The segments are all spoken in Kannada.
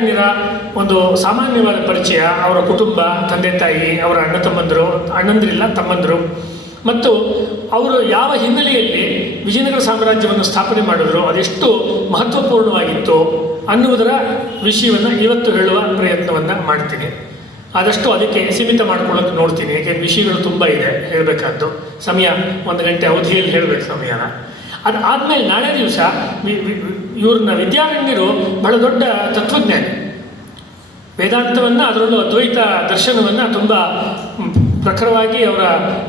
ವಿದ್ಯಾರಣ್ಯರ ಒಂದು ಸಾಮಾನ್ಯವಾದ ಪರಿಚಯ, ಅವರ ಕುಟುಂಬ, ತಂದೆ ತಾಯಿ, ಅವರ ಅಣ್ಣಂದಿರಿಲ್ಲ ತಮ್ಮಂದರು, ಮತ್ತು ಅವರು ಯಾವ ಹಿನ್ನೆಲೆಯಲ್ಲಿ ವಿಜಯನಗರ ಸಾಮ್ರಾಜ್ಯವನ್ನು ಸ್ಥಾಪನೆ ಮಾಡಿದ್ರು, ಅದೆಷ್ಟು ಮಹತ್ವಪೂರ್ಣವಾಗಿತ್ತು ಅನ್ನುವುದರ ವಿಷಯವನ್ನು ಇವತ್ತು ಹೇಳುವ ಪ್ರಯತ್ನವನ್ನು ಮಾಡ್ತೀನಿ. ಆದಷ್ಟು ಅದಕ್ಕೆ ಸೀಮಿತ ಮಾಡ್ಕೊಳ್ಳೋಕೆ ನೋಡ್ತೀನಿ, ಏಕೆಂದರೆ ವಿಷಯಗಳು ತುಂಬ ಇದೆ ಹೇಳಬೇಕಾದ್ದು. ಸಮಯ 1 ಗಂಟೆ ಅವಧಿಯಲ್ಲಿ ಹೇಳಬೇಕು ಸಮಯನ. ಅದು ಆದಮೇಲೆ ನಾಳೆ ದಿವಸ ಇವ್ರನ್ನ ವಿದ್ಯಾರಣ್ಯರು ಬಹಳ ದೊಡ್ಡ ತತ್ವಜ್ಞಾನಿ. ವೇದಾಂತವನ್ನು, ಅದರಲ್ಲೂ ಅದ್ವೈತ ದರ್ಶನವನ್ನು ತುಂಬ ಪ್ರಖರವಾಗಿ ಅವರ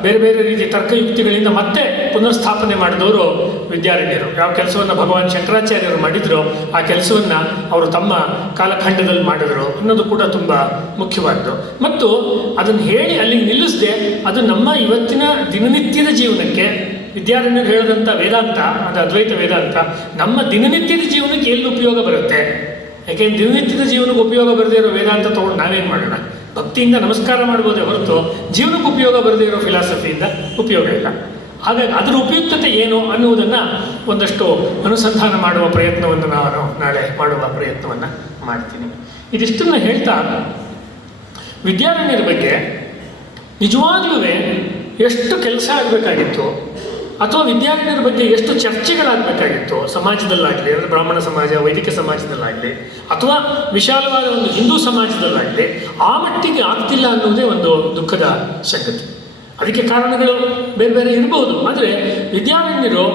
ಬೇರೆ ಬೇರೆ ರೀತಿಯ ತರ್ಕಯುಕ್ತಿಗಳಿಂದ ಮತ್ತೆ ಪುನರ್ಸ್ಥಾಪನೆ ಮಾಡಿದವರು ವಿದ್ಯಾರಣ್ಯರು. ಯಾವ ಕೆಲಸವನ್ನು ಭಗವಾನ್ ಶಂಕರಾಚಾರ್ಯರು ಮಾಡಿದ್ರು ಆ ಕೆಲಸವನ್ನು ಅವರು ತಮ್ಮ ಕಾಲಖಂಡದಲ್ಲಿ ಮಾಡಿದರು ಅನ್ನೋದು ಕೂಡ ತುಂಬ ಮುಖ್ಯವಾದ್ದು. ಮತ್ತು ಅದನ್ನು ಹೇಳಿ ಅಲ್ಲಿಗೆ ನಿಲ್ಲಿಸದೆ ಅದು ನಮ್ಮ ಇವತ್ತಿನ ದಿನನಿತ್ಯದ ಜೀವನಕ್ಕೆ, ವಿದ್ಯಾರಣ್ಯರು ಹೇಳಿದಂಥ ವೇದಾಂತ, ಅದು ಅದ್ವೈತ ವೇದಾಂತ, ನಮ್ಮ ದಿನನಿತ್ಯದ ಜೀವನಕ್ಕೆ ಎಲ್ಲಿ ಉಪಯೋಗ ಬರುತ್ತೆ. ಯಾಕೆಂದ್ರೆ ದಿನನಿತ್ಯದ ಜೀವನಕ್ಕೆ ಉಪಯೋಗ ಬರದೇ ಇರೋ ವೇದಾಂತ ತೊಗೊಂಡು ನಾವೇನು ಮಾಡೋಣ? ಭಕ್ತಿಯಿಂದ ನಮಸ್ಕಾರ ಮಾಡ್ಬೋದೇ ಹೊರತು ಜೀವನಕ್ಕೆ ಉಪಯೋಗ ಬರದೇ ಇರೋ ಫಿಲಾಸಫಿಯಿಂದ ಉಪಯೋಗ ಇಲ್ಲ. ಹಾಗಾಗಿ ಅದರ ಉಪಯುಕ್ತತೆ ಏನು ಅನ್ನುವುದನ್ನು ಒಂದಷ್ಟು ಅನುಸಂಧಾನ ಮಾಡುವ ಪ್ರಯತ್ನವನ್ನು ನಾನು ನಾಳೆ ಮಾಡುವ ಪ್ರಯತ್ನವನ್ನು ಮಾಡ್ತೀನಿ. ಇದಿಷ್ಟನ್ನು ಹೇಳ್ತಾ ವಿದ್ಯಾರಣ್ಯರ ಬಗ್ಗೆ ನಿಜವಾಗ್ಲೂ ಎಷ್ಟು ಕೆಲಸ ಆಗಬೇಕಾಗಿತ್ತು, ಅಥವಾ ವಿದ್ಯಾರಣ್ಯರ ಬಗ್ಗೆ ಎಷ್ಟು ಚರ್ಚೆಗಳಾಗಬೇಕಾಗಿತ್ತು ಸಮಾಜದಲ್ಲಾಗಲಿ, ಅಂದರೆ ಬ್ರಾಹ್ಮಣ ಸಮಾಜ, ವೈದಿಕ ಸಮಾಜದಲ್ಲಾಗಲಿ, ಅಥವಾ ವಿಶಾಲವಾದ ಒಂದು ಹಿಂದೂ ಸಮಾಜದಲ್ಲಾಗಲಿ, ಆ ಮಟ್ಟಿಗೆ ಆಗ್ತಿಲ್ಲ ಅನ್ನೋದೇ ಒಂದು ದುಃಖದ ಸಂಗತಿ. ಅದಕ್ಕೆ ಕಾರಣಗಳು ಬೇರೆ ಬೇರೆ ಇರ್ಬೋದು. ಆದರೆ ವಿದ್ಯಾರಣ್ಯರು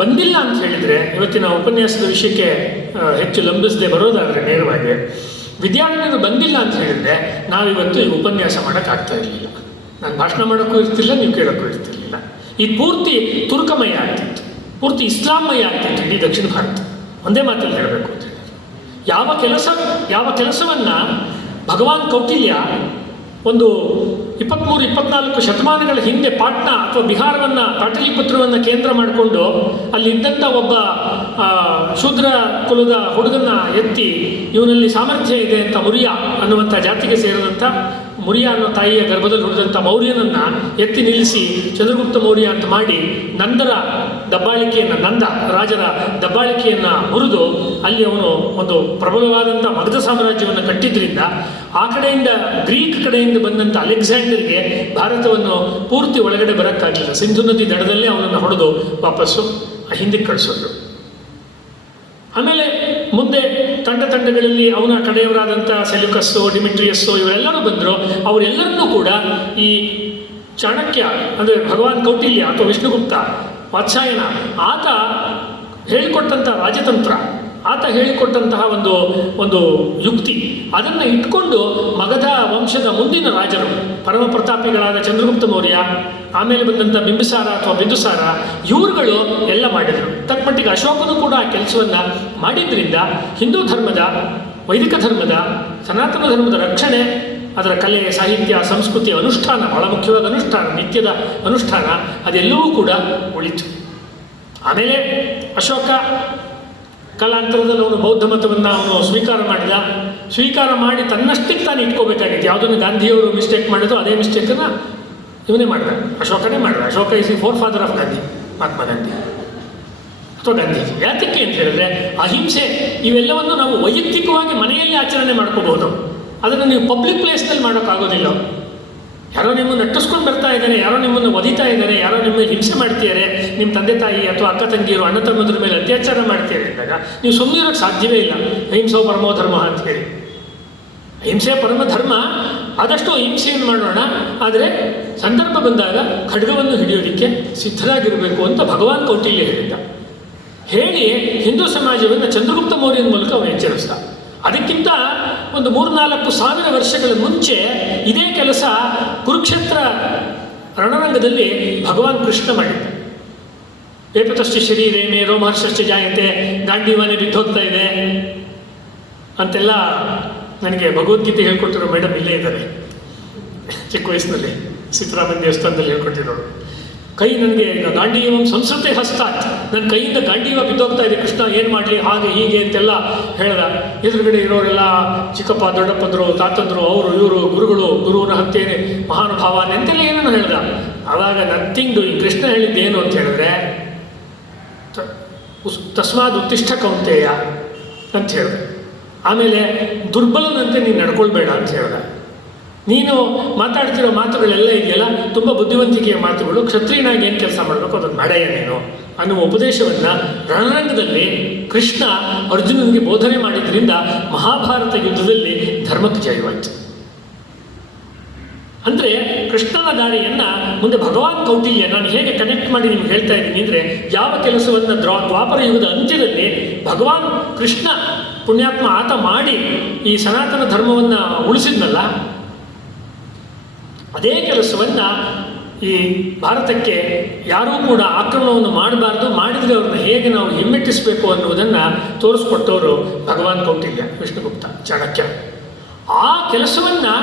ಬಂದಿಲ್ಲ ಅಂತ ಹೇಳಿದರೆ, ಇವತ್ತಿನ ಉಪನ್ಯಾಸದ ವಿಷಯಕ್ಕೆ ಹೆಚ್ಚು ಲಂಬಿಸದೆ ಬರೋದಾದರೆ ನೇರವಾಗಿ, ವಿದ್ಯಾರಣ್ಯರು ಬಂದಿಲ್ಲ ಅಂತ ಹೇಳಿದರೆ ನಾವಿವತ್ತು ಈ ಉಪನ್ಯಾಸ ಮಾಡೋಕ್ಕಾಗ್ತಾ ಇರಲಿಲ್ಲ. ನಾನು ಭಾಷಣ ಮಾಡೋಕ್ಕೂ ಇರ್ತಿಲ್ಲ, ನೀವು ಕೇಳೋಕ್ಕೂ ಇರ್ತಿರ್ಲಿಲ್ಲ. ಈ ಪೂರ್ತಿ ತುರ್ಕಮಯ ಆಗ್ತಿತ್ತು, ಪೂರ್ತಿ ಇಸ್ಲಾಮಯ ಆಗ್ತಿತ್ತು ಇಡೀ ದಕ್ಷಿಣ ಭಾರತ. ಒಂದೇ ಮಾತಲ್ಲಿ ಹೇಳಬೇಕು ಅಂತ ಹೇಳಿದ್ರೆ, ಯಾವ ಕೆಲಸವನ್ನು ಭಗವಾನ್ ಕೌಟಿಲ್ಯ ಒಂದು 23-24 ಶತಮಾನಗಳ ಹಿಂದೆ ಪಾಟ್ನಾ ಅಥವಾ ಬಿಹಾರವನ್ನು, ಪಾಟಲಿಪುತ್ರವನ್ನು ಕೇಂದ್ರ ಮಾಡಿಕೊಂಡು ಅಲ್ಲಿದ್ದಂಥ ಒಬ್ಬ ಶೂದ್ರ ಕುಲದ ಹುಡುಗನ್ನ ಎತ್ತಿ ಇವನಲ್ಲಿ ಸಾಮರ್ಥ್ಯ ಇದೆ ಅಂತ ಮುರಿಯ ಅನ್ನುವಂಥ ಜಾತಿಗೆ ಸೇರಿದಂಥ ಮುರಿಯ ಅನ್ನೋ ತಾಯಿಯ ಗರ್ಭದಲ್ಲಿ ಹುಟ್ಟಿದಂಥ ಮೌರ್ಯನನ್ನು ಎತ್ತಿ ನಿಲ್ಲಿಸಿ ಚಂದ್ರಗುಪ್ತ ಮೌರ್ಯ ಅಂತ ಮಾಡಿ ನಂದರ ದಬ್ಬಾಳಿಕೆಯನ್ನು, ನಂದ ರಾಜರ ದಬ್ಬಾಳಿಕೆಯನ್ನು ಮುರಿದು ಅಲ್ಲಿ ಅವನು ಒಂದು ಪ್ರಬಲವಾದಂಥ ಮಗಧ ಸಾಮ್ರಾಜ್ಯವನ್ನು ಕಟ್ಟಿದ್ರಿಂದ ಆ ಕಡೆಯಿಂದ ಗ್ರೀಕ್ ಕಡೆಯಿಂದ ಬಂದಂಥ ಅಲೆಕ್ಸಾಂಡರ್ಗೆ ಭಾರತವನ್ನು ಪೂರ್ತಿ ಒಳಗಡೆ ಬರೋಕ್ಕಾಗಲಿಲ್ಲ. ಸಿಂಧು ನದಿ ದಡದಲ್ಲೇ ಅವನನ್ನು ಹೊಡೆದು ವಾಪಸ್ಸು ಹಿಂದಕ್ಕೆ ಕಳಿಸೋದು. ಆಮೇಲೆ ಮುಂದೆ ತಂಡಗಳಲ್ಲಿ ಅವನ ಕಡೆಯವರಾದಂಥ ಸೆಲ್ಯೂಕಸ್ಸು, ಡಿಮಿಟ್ರಿಯಸ್ಸು ಇವರೆಲ್ಲರೂ ಬಂದರು. ಅವರೆಲ್ಲರನ್ನೂ ಕೂಡ ಈ ಚಾಣಕ್ಯ, ಅಂದರೆ ಭಗವಾನ್ ಕೌಟಿಲ್ಯ ಅಥವಾ ವಿಷ್ಣುಗುಪ್ತ ವಾತ್ಸಾಯನ, ಆತ ಹೇಳಿಕೊಟ್ಟಂಥ ರಾಜತಂತ್ರ, ಆತ ಹೇಳಿಕೊಟ್ಟಂತಹ ಒಂದು ಯುಕ್ತಿ, ಅದನ್ನು ಇಟ್ಕೊಂಡು ಮಗಧ ವಂಶದ ಮುಂದಿನ ರಾಜರು, ಪರಮ ಪ್ರತಾಪಿಗಳಾದ ಚಂದ್ರಗುಪ್ತ ಮೌರ್ಯ, ಆಮೇಲೆ ಬಂದಂಥ ಬಿಂಬಿಸಾರ ಅಥವಾ ಬಿಂದುಸಾರ, ಇವರುಗಳು ಎಲ್ಲ ಮಾಡಿದರು. ತಕ್ಕಮಟ್ಟಿಗೆ ಅಶೋಕನು ಕೂಡ ಆ ಕೆಲಸವನ್ನು ಮಾಡಿದ್ರಿಂದ ಹಿಂದೂ ಧರ್ಮದ, ವೈದಿಕ ಧರ್ಮದ, ಸನಾತನ ಧರ್ಮದ ರಕ್ಷಣೆ, ಅದರ ಕಲೆ, ಸಾಹಿತ್ಯ, ಸಂಸ್ಕೃತಿ, ಅನುಷ್ಠಾನ, ಬಹಳ ಮುಖ್ಯವಾದ ಅನುಷ್ಠಾನ, ನಿತ್ಯದ ಅನುಷ್ಠಾನ, ಅದೆಲ್ಲವೂ ಕೂಡ ಉಳಿತು. ಆಮೇಲೆ ಅಶೋಕ ಕಾಲಾಂತರದಲ್ಲಿ ಅವನು ಬೌದ್ಧ ಮತವನ್ನು ಅವನು ಸ್ವೀಕಾರ ಮಾಡಿ ತನ್ನಷ್ಟಕ್ಕೆ ತಾನು ಇಟ್ಕೋಬೇಕಾಗಿತ್ತು. ಯಾವುದನ್ನು ಗಾಂಧಿಯವರು ಮಿಸ್ಟೇಕ್ ಮಾಡಿದ್ರು ಅದೇ ಮಿಸ್ಟೇಕನ್ನು ಇವನೇ ಮಾಡಿದ, ಅಶೋಕನೇ ಮಾಡಿದ. Ashoka is the four father of Gandhi, Mahatma Gandhi ಅಥವಾ ಗಾಂಧೀಜಿ. ಯಾತಕ್ಕೆ ಅಂತ ಹೇಳಿದ್ರೆ ಅಹಿಂಸೆ ಇವೆಲ್ಲವನ್ನು ನಾವು ವೈಯಕ್ತಿಕವಾಗಿ ಮನೆಯಲ್ಲಿ ಆಚರಣೆ ಮಾಡ್ಕೋಬಹುದು, ಅದನ್ನು ನೀವು ಪಬ್ಲಿಕ್ ಪ್ಲೇಸ್ನಲ್ಲಿ ಮಾಡೋಕ್ಕಾಗೋದಿಲ್ಲ. ಯಾರೋ ನಿಮ್ಮನ್ನು ನಟ್ಟಿಸ್ಕೊಂಡು ಬರ್ತಾ ಇದ್ದಾರೆ, ಯಾರೋ ನಿಮ್ಮನ್ನು ಒದಿತಾ ಇದ್ದಾರೆ, ಯಾರೋ ನಿಮ್ಮನ್ನು ಹಿಂಸೆ ಮಾಡ್ತಿದ್ದಾರೆ, ನಿಮ್ಮ ತಂದೆ ತಾಯಿ ಅಥವಾ ಅಕ್ಕ ತಂಗಿಯರು, ಅಣ್ಣ ತಮ್ಮದ್ರ ಮೇಲೆ ಅತ್ಯಾಚಾರ ಮಾಡ್ತಿದ್ದಾರೆ ಅಂದಾಗ ನೀವು ಸುಮ್ಮನೆ ಇರೋಕ್ಕೆ ಸಾಧ್ಯವೇ ಇಲ್ಲ. ಅಹಿಂಸೋ ಪರಮೋ ಧರ್ಮ ಅಂತ ಹೇಳಿ, ಅಹಿಂಸೆ ಪರಮ ಧರ್ಮ, ಆದಷ್ಟು ಹಿಂಸೆಯನ್ನು ಮಾಡೋಣ, ಆದರೆ ಸಂದರ್ಭ ಬಂದಾಗ ಖಡ್ಗವನ್ನು ಹಿಡಿಯೋದಕ್ಕೆ ಸಿದ್ಧರಾಗಿರಬೇಕು ಅಂತ ಭಗವಾನ್ ಕೌಟಿಲ್ಯ ಹೇಳಿದ್ದ. ಹೇಳಿ ಹಿಂದೂ ಸಮಾಜವನ್ನು ಚಂದ್ರಗುಪ್ತ ಮೌರ್ಯನ ಮೂಲಕ ಅವನು ಎಚ್ಚರಿಸ್ದ. ಅದಕ್ಕಿಂತ ಒಂದು 3-4 ಸಾವಿರ ವರ್ಷಗಳ ಮುಂಚೆ ಇದೇ ಕೆಲಸ ಕುರುಕ್ಷೇತ್ರ ರಣರಂಗದಲ್ಲಿ ಭಗವಾನ್ ಕೃಷ್ಣ ಮಾಡಿದ್ದ. ಏಪತಶ್ಚ ಶರೀರೇ ಮೇ ರೋಮಹರ್ಷಶ್ಚ ಜಾಯತೆ, ಗಾಂಡೀವನೇ ಬಿದ್ದೋಗ್ತಾ ಇದೆ ಅಂತೆಲ್ಲ ನನಗೆ ಭಗವದ್ಗೀತೆ ಹೇಳ್ಕೊಟ್ಟಿರೋ ಮೇಡಮ್ ಇಲ್ಲೇ ಇದ್ದಾರೆ, ಚಿಕ್ಕ ವಯಸ್ಸಿನಲ್ಲಿ ಸಿದ್ದರಾಮಯ್ಯ ದೇವಸ್ಥಾನದಲ್ಲಿ ಹೇಳ್ಕೊಟ್ಟಿರೋರು. ಕೈ ನನಗೆ ಗಾಂಡೀವಂ ಸಂಸ್ಕೃತೆ ಹಸ್ತಾತ್, ನನ್ನ ಕೈಯಿಂದ ಗಾಂಡೀವ ಬಿದ್ದೋಗ್ತಾ ಇದೆ, ಕೃಷ್ಣ ಏನು ಮಾಡಲಿ, ಹಾಗೆ ಹೀಗೆ ಅಂತೆಲ್ಲ ಹೇಳ್ದ. ಎದುರುಗಡೆ ಇರೋರೆಲ್ಲ ಚಿಕ್ಕಪ್ಪ, ದೊಡ್ಡಪ್ಪಂದರು, ತಾತಂದರು, ಅವರು ಇವರು, ಗುರುವಿನ ಹತ್ಯೆನೇ ಮಹಾನುಭಾವನೆ ಅಂತೆಲ್ಲ ಏನೇನು ಹೇಳ್ದ. ಆವಾಗ ನಥಿಂಗ್ ಡೂಯಿಂಗ್. ಕೃಷ್ಣ ಹೇಳಿದ್ದೇನು ಅಂತ ಹೇಳಿದ್ರೆ ತಸ್ಮಾದ್ ಉತ್ತಿಷ್ಠ ಕೌಂತೆಯ ಅಂತ ಹೇಳಿದೆ. ಆಮೇಲೆ ದುರ್ಬಲನಂತೆ ನೀನು ನಡ್ಕೊಳ್ಬೇಡ ಅಂತ ಹೇಳ್ದ. ನೀನು ಮಾತಾಡ್ತಿರೋ ಮಾತುಗಳೆಲ್ಲ ಇದೆಯಲ್ಲ ತುಂಬ ಬುದ್ಧಿವಂತಿಕೆಯ ಮಾತುಗಳು, ಕ್ಷತ್ರಿಯನಾಗಿ ಏನು ಕೆಲಸ ಮಾಡಬೇಕು ಅದನ್ನು ಮಾಡಯ್ಯ ನೀನು ಅನ್ನುವ ಉಪದೇಶವನ್ನು ರಣರಂಗದಲ್ಲಿ ಕೃಷ್ಣ ಅರ್ಜುನನಿಗೆ ಬೋಧನೆ ಮಾಡಿದ್ರಿಂದ ಮಹಾಭಾರತ ಯುದ್ಧದಲ್ಲಿ ಧರ್ಮಕ್ಕೆ ಜಯವಾಯಿತು. ಅಂದರೆ ಕೃಷ್ಣನ ದಾರಿಯನ್ನು ಮುಂದೆ ಭಗವಾನ್ ಕೌಟಿಲ್ಯ, ನಾನು ಹೇಗೆ ಕನೆಕ್ಟ್ ಮಾಡಿ ನಿಮ್ಗೆ ಹೇಳ್ತಾ ಇದ್ದೀನಿ ಅಂದರೆ, ಯಾವ ಕೆಲಸವನ್ನು ದ್ವಾಪರ ಯುಗದ ಅಂತ್ಯದಲ್ಲಿ ಭಗವಾನ್ ಕೃಷ್ಣ ಪುಣ್ಯಾತ್ಮ ಆತ ಮಾಡಿ ಈ ಸನಾತನ ಧರ್ಮವನ್ನು ಉಳಿಸಿದ್ನಲ್ಲ, ಅದೇ ಕೆಲಸವನ್ನು ಈ ಭಾರತಕ್ಕೆ ಯಾರೂ ಕೂಡ ಆಕ್ರಮಣವನ್ನು ಮಾಡಬಾರ್ದು, ಮಾಡಿದರೆ ಅವ್ರನ್ನ ಹೇಗೆ ನಾವು ಹಿಮ್ಮೆಟ್ಟಿಸಬೇಕು ಅನ್ನುವುದನ್ನು ತೋರಿಸ್ಕೊಟ್ಟವರು ಭಗವಾನ್ ಕೌಟಿಲ್ಯ, ವಿಷ್ಣುಗುಪ್ತ, ಚಾಣಕ್ಯ. ಆ ಕೆಲಸವನ್ನು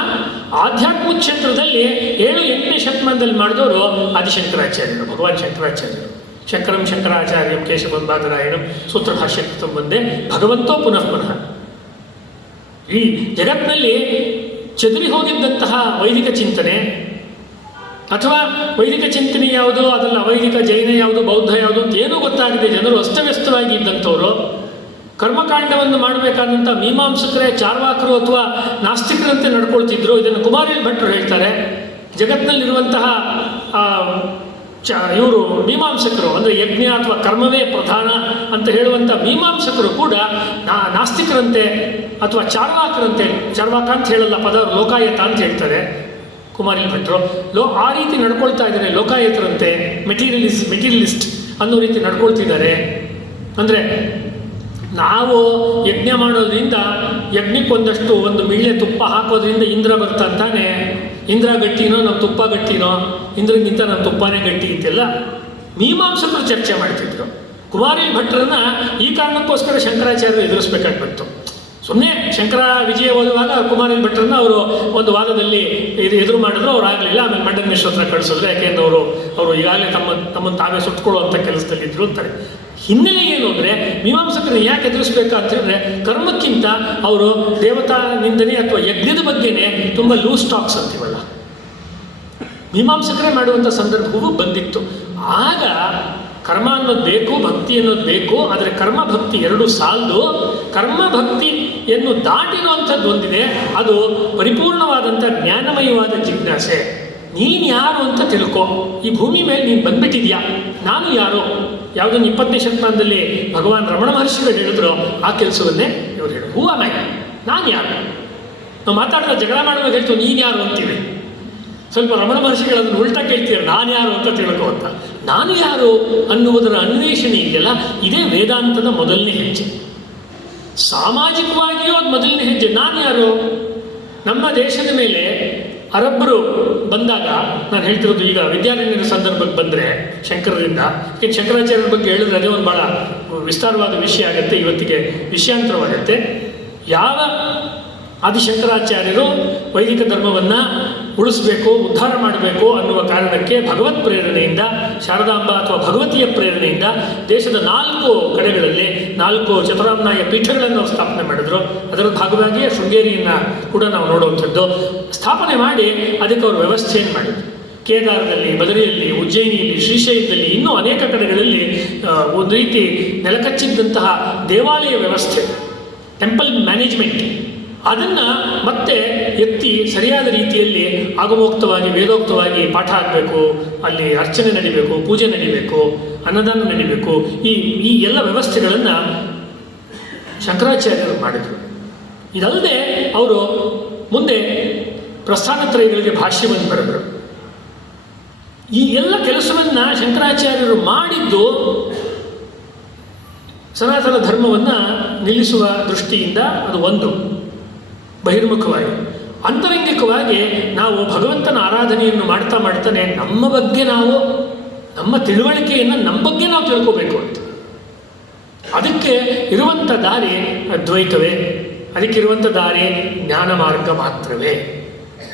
ಆಧ್ಯಾತ್ಮ ಕ್ಷೇತ್ರದಲ್ಲಿ 7-8ನೇ ಶತಮಾನದಲ್ಲಿ ಮಾಡಿದವರು ಆದಿಶಂಕರಾಚಾರ್ಯರು, ಭಗವಾನ್ ಶಂಕರಾಚಾರ್ಯರು. ಶಂಕರಂ ಶಂಕರಾಚಾರ್ಯಂ ಕೇಶವಂ ಬಾದರಾಯಣಂ ಸೂತ್ರಭಾಷ್ಯಕೃತಂ ವಂದೇ ಭಗವಂತೋ ಪುನಃ ಪುನಃ. ಈ ಜಗತ್ತಿನಲ್ಲಿ ಚದುರಿ ಹೋಗಿದ್ದಂತಹ ವೈದಿಕ ಚಿಂತನೆ ಅಥವಾ ವೈದಿಕ ಚಿಂತನೆ ಯಾವುದು, ಅದರಲ್ಲಿ ಅವೈದಿಕ ಜೈನ ಯಾವುದು, ಬೌದ್ಧ ಯಾವುದು ಅಂತ ಏನೂ ಗೊತ್ತಾಗದೆ ಜನರು ಅಸ್ತವ್ಯಸ್ತವಾಗಿ ಇದ್ದಂಥವರು, ಕರ್ಮಕಾಂಡವನ್ನು ಮಾಡಬೇಕಾದಂಥ ಮೀಮಾಂಸಕರೇ ಚಾರ್ವಾಕರು ಅಥವಾ ನಾಸ್ತಿಕರಂತೆ ನಡ್ಕೊಳ್ತಿದ್ರು. ಇದನ್ನು ಕುಮಾರಿಲ್ ಭಟ್ರು ಹೇಳ್ತಾರೆ. ಜಗತ್ತಿನಲ್ಲಿರುವಂತಹ ಇವರು ಮೀಮಾಂಸಕರು, ಅಂದರೆ ಯಜ್ಞ ಅಥವಾ ಕರ್ಮವೇ ಪ್ರಧಾನ ಅಂತ ಹೇಳುವಂಥ ಮೀಮಾಂಸಕರು ಕೂಡ ನಾಸ್ತಿಕರಂತೆ ಅಥವಾ ಚಾರ್ವಾಕರಂತೆ, ಚಾರ್ವಾಕ ಅಂತ ಹೇಳಲ್ಲ ಪದ, ಲೋಕಾಯತ ಅಂತ ಹೇಳ್ತಾರೆ ಕುಮಾರಿಲ್ ಭಟ್ರು. ಆ ರೀತಿ ನಡ್ಕೊಳ್ತಾ ಇದ್ದಾರೆ, ಲೋಕಾಯತರಂತೆ, ಮೆಟೀರಿಯಲಿಸ್ಟ್ ಅನ್ನೋ ರೀತಿ ನಡ್ಕೊಳ್ತಿದ್ದಾರೆ. ಅಂದರೆ ನಾವು ಯಜ್ಞ ಮಾಡೋದ್ರಿಂದ, ಯಜ್ಞಕ್ಕೊಂದಷ್ಟು ಒಂದು ಮಿಳ್ಳೆ ತುಪ್ಪ ಹಾಕೋದ್ರಿಂದ ಇಂದ್ರ ಬರ್ತಾನೆ, ಇಂದ್ರ ಗಟ್ಟಿನೋ ನಮ್ಮ ತುಪ್ಪ ಗಟ್ಟಿನೋ, ಇಂದ್ರನಿಗಿಂತ ನಮ್ಮ ತುಪ್ಪನೇ ಗಟ್ಟಿ ಅಂತೆಲ್ಲ ಮೀಮಾಂಸಕರು ಚರ್ಚೆ ಮಾಡ್ತಿದ್ರು. ಕುಮಾರಿಲ್ ಭಟ್ರನ್ನ ಈ ಕಾರಣಕ್ಕೋಸ್ಕರ ಶಂಕರಾಚಾರ್ಯರು ಎದುರಿಸ್ಬೇಕಾಗಿ ಬಂತು. ಸುಮ್ಮನೆ ಶಂಕರ ವಿಜಯ ಓದುವಾಗ ಕುಮಾರಿಲ್ ಭಟ್ರನ್ನ ಅವರು ಒಂದು ವಾದದಲ್ಲಿ ಎದುರು ಮಾಡಿದ್ರು, ಅವ್ರು ಆಗಲಿಲ್ಲ. ಆಮೇಲೆ ಮಂಡನ ಮಿಶ್ರ ಕಳಿಸಿದ್ರು, ಯಾಕೆಂದ್ರೆ ಅವರು ಈಗಾಗಲೇ ತಮ್ಮನ್ನು ತಾವೇ ಸುಟ್ಕೊಳ್ಳುವಂಥ ಕೆಲಸದಲ್ಲಿದ್ದರು ಅಂತಾರೆ. ಹಿನ್ನೆಲೆ ಏನು ಅಂದರೆ, ಮೀಮಾಂಸಕರನ್ನ ಯಾಕೆ ಎದುರಿಸ್ಬೇಕಂತ ಹೇಳಿದ್ರೆ, ಕರ್ಮಕ್ಕಿಂತ ಅವರು ದೇವತಾ ನಿಂದನೆ ಅಥವಾ ಯಜ್ಞದ ಬಗ್ಗೆನೇ ತುಂಬ ಲೂಸ್ ಟಾಕ್ಸ್ ಅಂತೀವಲ್ಲ, ಮೀಮಾಂಸಕರೇ ಮಾಡುವಂಥ ಸಂದರ್ಭವೂ ಬಂದಿತ್ತು. ಆಗ ಕರ್ಮ ಅನ್ನೋದು ಬೇಕು, ಭಕ್ತಿ ಅನ್ನೋದು ಬೇಕು. ಆದರೆ ಕರ್ಮ ಭಕ್ತಿ ಎರಡೂ ಸಾಲದು. ಕರ್ಮ ಭಕ್ತಿಯನ್ನು ದಾಟಿರುವಂಥದ್ದು ಒಂದಿದೆ, ಅದು ಪರಿಪೂರ್ಣವಾದಂಥ ಜ್ಞಾನಮಯವಾದ ಜಿಜ್ಞಾಸೆ. ನೀನು ಯಾರು ಅಂತ ತಿಳ್ಕೊ. ಈ ಭೂಮಿ ಮೇಲೆ ನೀನು ಬಂದ್ಬಿಟ್ಟಿದ್ಯಾ, ನಾನು ಯಾರು, ಯಾವುದನ್ನು 20ನೇ ಶತಮಾನದಲ್ಲಿ ಭಗವಾನ್ ರಮಣ ಮಹರ್ಷಿಗಳು ಹೇಳಿದ್ರು, ಆ ಕೆಲಸವನ್ನೇ ಇವರು ಹೇಳಿ. ಹೂ ಆಮೆ, ನಾನು ಯಾರು? ನಾವು ಮಾತಾಡಿದ ಜಗಳ ಮಾಡುವಾಗ ಹೇಳ್ತೀವಿ ನೀನು ಯಾರು ಅಂತೀವಿ. ಸ್ವಲ್ಪ ರಮಣ ಮಹರ್ಷಿಗಳು ಅದನ್ನು ಉಲ್ಟಾ ಕೇಳ್ತೀರ, ನಾನು ಯಾರು ಅಂತ ತಿಳ್ಕೊ ಅಂತ. ನಾನು ಯಾರು ಅನ್ನುವುದರ ಅನ್ವೇಷಣೆ ಇದೆಯಲ್ಲ, ಇದೇ ವೇದಾಂತದ ಮೊದಲನೇ ಹೆಜ್ಜೆ. ಸಾಮಾಜಿಕವಾಗಿಯೂ ಅದು ಮೊದಲನೇ ಹೆಜ್ಜೆ. ನಾನು ಯಾರು? ನಮ್ಮ ದೇಶದ ಮೇಲೆ ಅರಬ್ಬರು ಬಂದಾಗ, ನಾನು ಹೇಳ್ತಿರೋದು ಈಗ ವಿದ್ಯಾರಣ್ಯರ ಸಂದರ್ಭಕ್ಕೆ ಬಂದರೆ ಶಂಕರರಿಂದ, ಶಂಕರಾಚಾರ್ಯರ ಬಗ್ಗೆ ಹೇಳಿದ್ರೆ ಅದೇ ಒಂದು ಭಾಳ ವಿಸ್ತಾರವಾದ ವಿಷಯ ಆಗುತ್ತೆ, ಇವತ್ತಿಗೆ ವಿಷಯಾಂತರವಾಗುತ್ತೆ. ಯಾವ ಆದಿಶಂಕರಾಚಾರ್ಯರು ವೈದಿಕ ಧರ್ಮವನ್ನು ಉಳಿಸಬೇಕು, ಉದ್ಧಾರ ಮಾಡಬೇಕು ಅನ್ನುವ ಕಾರಣಕ್ಕೆ ಭಗವತ್ ಪ್ರೇರಣೆಯಿಂದ, ಶಾರದಾಂಬ ಅಥವಾ ಭಗವತಿಯ ಪ್ರೇರಣೆಯಿಂದ ದೇಶದ 4 ಕಡೆಗಳಲ್ಲಿ 4 ಚತುರಾಮ್ನಾಯ ಪೀಠಗಳನ್ನು ಸ್ಥಾಪನೆ ಮಾಡಿದ್ರು. ಅದರ ಭಾಗವಾಗಿಯೇ ಶೃಂಗೇರಿಯನ್ನು ಕೂಡ ನಾವು ನೋಡುವಂಥದ್ದು. ಸ್ಥಾಪನೆ ಮಾಡಿ ಅದಕ್ಕೆ ಅವರು ವ್ಯವಸ್ಥೆಯನ್ನು ಮಾಡಿದ್ರು. ಕೇದಾರದಲ್ಲಿ, ಬದರಿಯಲ್ಲಿ, ಉಜ್ಜಯಿನಿಯಲ್ಲಿ, ಶ್ರೀಶೈಲದಲ್ಲಿ, ಇನ್ನೂ ಅನೇಕ ಕಡೆಗಳಲ್ಲಿ ಒಂದು ರೀತಿ ನೆಲಕಚ್ಚಿದ್ದಂತಹ ದೇವಾಲಯ ವ್ಯವಸ್ಥೆ, ಟೆಂಪಲ್ ಮ್ಯಾನೇಜ್ಮೆಂಟ್, ಅದನ್ನು ಮತ್ತೆ ಎತ್ತಿ ಸರಿಯಾದ ರೀತಿಯಲ್ಲಿ ಆಗಮೋಕ್ತವಾಗಿ, ವೇದೋಕ್ತವಾಗಿ ಪಾಠ ಆಗಬೇಕು, ಅಲ್ಲಿ ಅರ್ಚನೆ ನಡಿಬೇಕು, ಪೂಜೆ ನಡಿಬೇಕು, ಅನ್ನದಾನ ನಡಿಬೇಕು. ಈ ಎಲ್ಲ ವ್ಯವಸ್ಥೆಗಳನ್ನು ಶಂಕರಾಚಾರ್ಯರು ಮಾಡಿದರು. ಇದಲ್ಲದೆ ಅವರು ಮುಂದೆ ಪ್ರಸ್ಥಾನತ್ರಯಗಳಿಗೆ ಭಾಷ್ಯವನ್ನು ಬರೆದರು. ಈ ಎಲ್ಲ ಕೆಲಸವನ್ನು ಶಂಕರಾಚಾರ್ಯರು ಮಾಡಿದ್ದು ಸನಾತನ ಧರ್ಮವನ್ನು ನಿಲ್ಲಿಸುವ ದೃಷ್ಟಿಯಿಂದ. ಅದು ಒಂದು ಬಹಿರ್ಮುಖವಾಗಿ. ಅಂತರಂಗಿಕವಾಗಿ ನಾವು ಭಗವಂತನ ಆರಾಧನೆಯನ್ನು ಮಾಡ್ತಾನೆ ನಮ್ಮ ಬಗ್ಗೆ ನಾವು, ನಮ್ಮ ತಿಳುವಳಿಕೆಯನ್ನು ನಮ್ಮ ಬಗ್ಗೆ ನಾವು ತಿಳ್ಕೋಬೇಕು ಅಂತ. ಅದಕ್ಕೆ ಇರುವಂಥ ದಾರಿ ಅದ್ವೈತವೇ, ಅದಕ್ಕಿರುವಂಥ ದಾರಿ ಜ್ಞಾನ ಮಾರ್ಗ ಮಾತ್ರವೇ.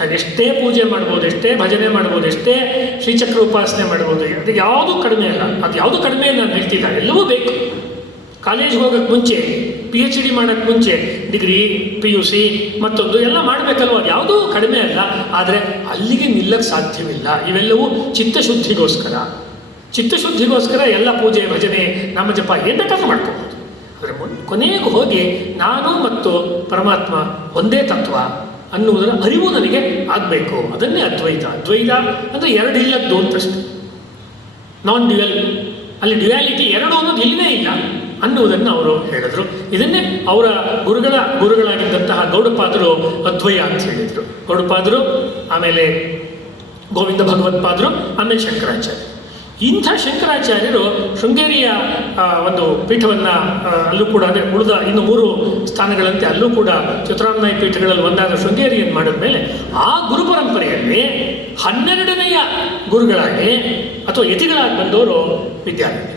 ಅದೆಷ್ಟೇ ಪೂಜೆ ಮಾಡ್ಬೋದು, ಎಷ್ಟೇ ಭಜನೆ ಮಾಡ್ಬೋದು, ಎಷ್ಟೇ ಶ್ರೀಚಕ್ರ ಉಪಾಸನೆ ಮಾಡ್ಬೋದು, ಅದು ಯಾವುದೂ ಕಡಿಮೆ ಅಲ್ಲ. ಅದು ಯಾವುದೂ ಕಡಿಮೆ ನಾನು ಹೇಳ್ತಿಲ್ಲ, ಎಲ್ಲವೂ ಬೇಕು. ಕಾಲೇಜ್ಗೆ ಹೋಗೋಕ್ಕೆ ಮುಂಚೆ, PhD ಮಾಡೋಕ್ಕೆ ಮುಂಚೆ ಡಿಗ್ರಿ, PUC ಮತ್ತೊಂದು ಎಲ್ಲ ಮಾಡಬೇಕಲ್ವ, ಅದು ಯಾವುದೂ ಕಡಿಮೆ ಅಲ್ಲ. ಆದರೆ ಅಲ್ಲಿಗೆ ನಿಲ್ಲಕ್ಕೆ ಸಾಧ್ಯವಿಲ್ಲ. ಇವೆಲ್ಲವೂ ಚಿತ್ತಶುದ್ಧಿಗೋಸ್ಕರ ಎಲ್ಲ ಪೂಜೆ, ಭಜನೆ, ನಾಮಜಪ ಏನು ಬೇಕಾದ್ರೂ ಮಾಡ್ಕೋಬೋದು. ಆದರೆ ಕೊನೆಗೂ ಹೋಗಿ ನಾನು ಮತ್ತು ಪರಮಾತ್ಮ ಒಂದೇ ತತ್ವ ಅನ್ನುವುದರ ಅರಿವು ನನಗೆ ಆಗಬೇಕು. ಅದನ್ನೇ ಅದ್ವೈತ. ಅದ್ವೈತ ಅಂದರೆ ಎರಡಿಲ್ಲದ್ದು ಅಂತಷ್ಟು, ನಾನ್ ಡ್ಯುಯಲ್. ಅಲ್ಲಿ ಡ್ಯುಯಾಲಿಟಿ ಎರಡು ಅನ್ನೋದು ಇಲ್ಲವೇ ಇಲ್ಲ ಅನ್ನುವುದನ್ನು ಅವರು ಹೇಳಿದರು. ಇದನ್ನೇ ಅವರ ಗುರುಗಳಾಗಿದ್ದಂತಹ ಗೌಡಪಾದರು ಅದ್ವಯ ಅಂತ ಹೇಳಿದರು. ಗೌಡಪಾದರು, ಆಮೇಲೆ ಗೋವಿಂದ ಭಗವತ್ಪಾದರು, ಆಮೇಲೆ ಶಂಕರಾಚಾರ್ಯ. ಇಂಥ ಶಂಕರಾಚಾರ್ಯರು ಶೃಂಗೇರಿಯ ಒಂದು ಪೀಠವನ್ನು ಅಲ್ಲೂ ಕೂಡ, ಅಂದರೆ ಉಳಿದ ಇನ್ನು 3 ಸ್ಥಾನಗಳಂತೆ ಅಲ್ಲೂ ಕೂಡ ಚತುರಾಮ್ನಾಯ ಪೀಠಗಳಲ್ಲಿ ಒಂದಾದ ಶೃಂಗೇರಿಯನ್ನು ಮಾಡಿದ ಮೇಲೆ ಆ ಗುರು ಪರಂಪರೆಯಲ್ಲಿ 12ನೆಯ ಗುರುಗಳಾಗಿ ಅಥವಾ ಯತಿಗಳಾಗಿ ಬಂದವರು ವಿದ್ಯಾರ್ಥಿ.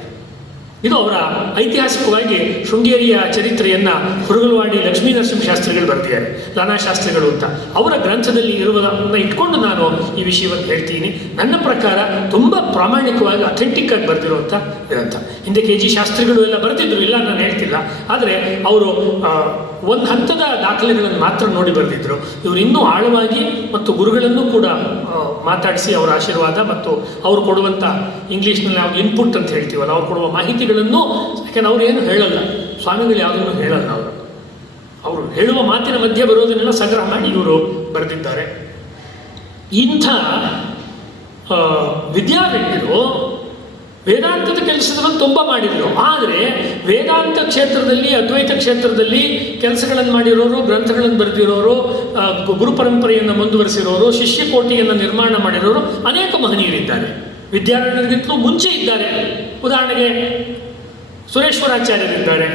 ಇದು ಅವರ ಐತಿಹಾಸಿಕವಾಗಿ ಶೃಂಗೇರಿಯ ಚರಿತ್ರೆಯನ್ನು ಹುರುಗಲವಾಡಿ ಲಕ್ಷ್ಮೀ ನರಸಿಂಹ ಶಾಸ್ತ್ರಿಗಳು ಬರೆದಿದ್ದಾರೆ, ಲಾನಾಶಾಸ್ತ್ರಿಗಳು ಅಂತ. ಅವರ ಗ್ರಂಥದಲ್ಲಿ ಇರುವುದನ್ನು ಇಟ್ಕೊಂಡು ನಾನು ಈ ವಿಷಯವನ್ನು ಹೇಳ್ತೀನಿ. ನನ್ನ ಪ್ರಕಾರ ತುಂಬ ಪ್ರಾಮಾಣಿಕವಾಗಿ ಅಥೆಂಟಿಕ್ ಆಗಿ ಬರೆದಿರುವಂಥ ಗ್ರಂಥ. ಹಿಂದೆ KG ಶಾಸ್ತ್ರಿಗಳು ಎಲ್ಲ ಬರೆದಿದ್ರು, ಇಲ್ಲ ನಾನು ಹೇಳ್ತಿಲ್ಲ. ಆದರೆ ಅವರು ಒಂದು ಹಂತದ ದಾಖಲೆಗಳನ್ನು ಮಾತ್ರ ನೋಡಿ ಬರೆದಿದ್ರು. ಇವರು ಇನ್ನೂ ಆಳವಾಗಿ ಮತ್ತು ಗುರುಗಳನ್ನು ಕೂಡ ಮಾತಾಡಿಸಿ ಅವರ ಆಶೀರ್ವಾದ ಮತ್ತು ಅವರು ಕೊಡುವಂಥ ಇಂಗ್ಲೀಷ್ನಲ್ಲಿ ನಾವು ಇನ್ಪುಟ್ ಅಂತ ಹೇಳ್ತೀವಲ್ಲ, ಅವ್ರು ಕೊಡುವ ಮಾಹಿತಿಗಳನ್ನು, ಯಾಕೆಂದ್ರೆ ಅವರು ಏನು ಹೇಳಲ್ಲ, ಸ್ವಾಮಿಗಳು ಯಾವುದನ್ನು ಹೇಳಲ್ಲ. ಅವರು ಹೇಳುವ ಮಾತಿನ ಮಧ್ಯೆ ಬರೋದನ್ನೆಲ್ಲ ಸಂಗ್ರಹ ಮಾಡಿ ಇವರು ಬರೆದಿದ್ದಾರೆ. ಇಂಥ ವಿದ್ಯಾರ್ಥಿಗಳು ವೇದಾಂತದ ಕೆಲಸಗಳನ್ನು ತುಂಬ ಮಾಡಿದರು. ಆದರೆ ವೇದಾಂತ ಕ್ಷೇತ್ರದಲ್ಲಿ, ಅದ್ವೈತ ಕ್ಷೇತ್ರದಲ್ಲಿ ಕೆಲಸಗಳನ್ನು ಮಾಡಿರೋರು, ಗ್ರಂಥಗಳನ್ನು ಬರೆದಿರೋರು, ಗುರು ಪರಂಪರೆಯನ್ನು ಮುಂದುವರಿಸಿರೋರು, ಶಿಷ್ಯಕೋಟಿಯನ್ನು ನಿರ್ಮಾಣ ಮಾಡಿರೋರು ಅನೇಕ ಮಹನೀಯರಿದ್ದಾರೆ. ವಿದ್ಯಾರಣ್ಯರಿಗಿಂತಲೂ ಮುಂಚೆ ಇದ್ದಾರೆ. ಉದಾಹರಣೆಗೆ ಸುರೇಶ್ವರಾಚಾರ್ಯರಿದ್ದಾರೆ,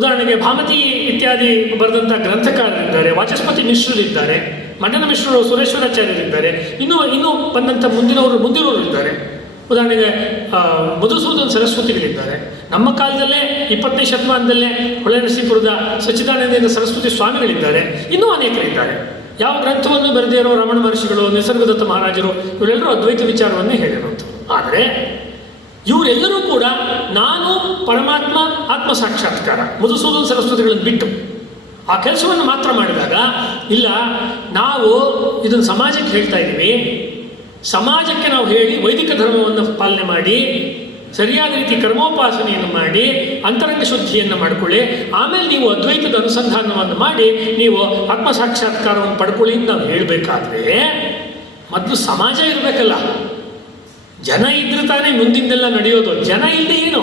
ಉದಾಹರಣೆಗೆ ಭಾಮತಿ ಇತ್ಯಾದಿ ಬರೆದಂಥ ಗ್ರಂಥಕಾರರಿದ್ದಾರೆ, ವಾಚಸ್ಪತಿ ಮಿಶ್ರರಿದ್ದಾರೆ, ಮಂಡನ ಮಿಶ್ರರು, ಸುರೇಶ್ವರಾಚಾರ್ಯರಿದ್ದಾರೆ, ಇನ್ನೂ ಬಂದಂಥ ಮುಂದಿನವರು ಇದ್ದಾರೆ. ಉದಾಹರಣೆಗೆ ಮಧುಸೂದನ್ ಸರಸ್ವತಿಗಳಿದ್ದಾರೆ. ನಮ್ಮ ಕಾಲದಲ್ಲೇ 20ನೇ ಶತಮಾನದಲ್ಲೇ ಹೊಳೆ ನರಸೀಪುರದ ಸಚ್ಚಿದಾನಂದ ಸರಸ್ವತಿ ಸ್ವಾಮಿಗಳಿದ್ದಾರೆ. ಇನ್ನೂ ಅನೇಕರಿದ್ದಾರೆ. ಯಾವ ಗ್ರಂಥವನ್ನು ಬರೆದೇ ಇರೋ ರಮಣ ಮಹರ್ಷಿಗಳು, ನಿಸರ್ಗದತ್ತ ಮಹಾರಾಜರು, ಇವರೆಲ್ಲರೂ ಅದ್ವೈತ ವಿಚಾರವನ್ನೇ ಹೇಳಿರುವಂಥದ್ದು. ಆದರೆ ಇವರೆಲ್ಲರೂ ಕೂಡ ನಾನು ಪರಮಾತ್ಮ ಆತ್ಮ ಸಾಕ್ಷಾತ್ಕಾರ ಮಧುಸೂದನ್ ಸರಸ್ವತಿಗಳನ್ನು ಬಿಟ್ಟು ಆ ಕೆಲಸವನ್ನು ಮಾತ್ರ ಮಾಡಿದಾಗ, ಇಲ್ಲ ನಾವು ಇದನ್ನು ಸಮಾಜಕ್ಕೆ ಹೇಳ್ತಾ ಇದ್ದೀವಿ, ಸಮಾಜಕ್ಕೆ ನಾವು ಹೇಳಿ ವೈದಿಕ ಧರ್ಮವನ್ನು ಪಾಲನೆ ಮಾಡಿ, ಸರಿಯಾದ ರೀತಿ ಕರ್ಮೋಪಾಸನೆಯನ್ನು ಮಾಡಿ, ಅಂತರಂಗ ಶುದ್ಧಿಯನ್ನು ಮಾಡಿಕೊಳ್ಳಿ, ಆಮೇಲೆ ನೀವು ಅದ್ವೈತದ ಅನುಸಂಧಾನವನ್ನು ಮಾಡಿ ನೀವು ಆತ್ಮ ಸಾಕ್ಷಾತ್ಕಾರವನ್ನು ಪಡ್ಕೊಳ್ಳಿ ಅಂತ ನಾವು ಹೇಳಬೇಕಾದ್ರೆ ಮೊದಲು ಸಮಾಜ ಇರಬೇಕಲ್ಲ. ಜನ ಇದ್ರೆ ತಾನೇ ಮುಂದಿಂದೆಲ್ಲ ನಡೆಯೋದು. ಜನ ಇಲ್ಲದೆ ಏನು?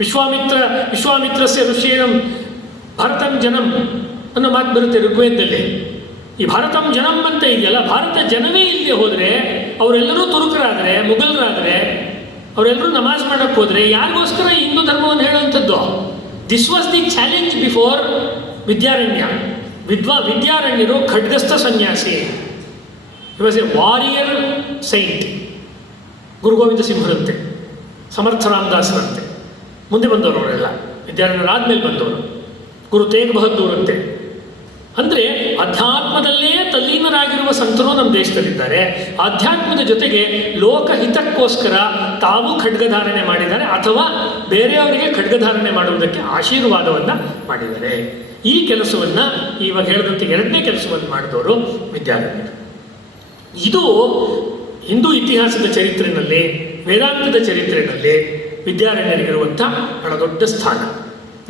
ವಿಶ್ವಾಮಿತ್ರಸ್ಯ ಋಷಿಯಂ ಭಾರತಂ ಜನಂ ಅನ್ನೋ ಮಾತು ಬರುತ್ತೆ ಋಗ್ವೇದದಲ್ಲಿ. ಈ ಭಾರತಂ ಜನಂ ಅಂತ ಇದೆಯಲ್ಲ, ಭಾರತ ಜನವೇ ಇಲ್ಲದೆ ಹೋದರೆ, ಅವರೆಲ್ಲರೂ ತುರುಕರಾದರೆ, ಮುಘಲರಾದರೆ, ಅವರೆಲ್ಲರೂ ನಮಾಜ್ ಮಾಡೋಕ್ಕೆ ಹೋದರೆ ಯಾರಿಗೋಸ್ಕರ ಈ ಹಿಂದೂ ಧರ್ಮವನ್ನು ಹೇಳುವಂಥದ್ದು? This was the challenge before Vidyaranya. ವಿದ್ಯಾರಣ್ಯರು ಖಡ್ಗಸ್ಥ ಸನ್ಯಾಸಿ, he was a warrior saint. Guru Govinda ಸಿಂಹರಂತೆ, ಸಮರ್ಥ ರಾಮದಾಸರಂತೆ ಮುಂದೆ ಬಂದವರು ಅವರೆಲ್ಲ, ವಿದ್ಯಾರಣ್ಯರಾದ್ಮೇಲೆ ಬಂದವರು. ಗುರು ತೇಗ್ ಬಹದ್ದೂರಂತೆ. ಅಂದರೆ ಅಧ್ಯಾತ್ಮದಲ್ಲೇ ತಲ್ಲೀನರಾಗಿರುವ ಸಂತರು ನಮ್ಮ ದೇಶದಲ್ಲಿದ್ದಾರೆ. ಆಧ್ಯಾತ್ಮದ ಜೊತೆಗೆ ಲೋಕಹಿತಕ್ಕೋಸ್ಕರ ತಾವು ಖಡ್ಗಧಾರಣೆ ಮಾಡಿದ್ದಾರೆ, ಅಥವಾ ಬೇರೆಯವರಿಗೆ ಖಡ್ಗಧಾರಣೆ ಮಾಡುವುದಕ್ಕೆ ಆಶೀರ್ವಾದವನ್ನು ಮಾಡಿದ್ದಾರೆ. ಈ ಕೆಲಸವನ್ನು, ಇವಾಗ ಹೇಳಿದಂತೆ 2ನೇ ಕೆಲಸವನ್ನು ಮಾಡಿದವರು ವಿದ್ಯಾರಣ್ಯರು. ಇದು ಹಿಂದೂ ಇತಿಹಾಸದ ಚರಿತ್ರೆಯಲ್ಲಿ, ವೇದಾಂತದ ಚರಿತ್ರೆಯಲ್ಲಿ ವಿದ್ಯಾರಣ್ಯರಿಗಿರುವಂಥ ಬಹಳ ದೊಡ್ಡ ಸ್ಥಾನ.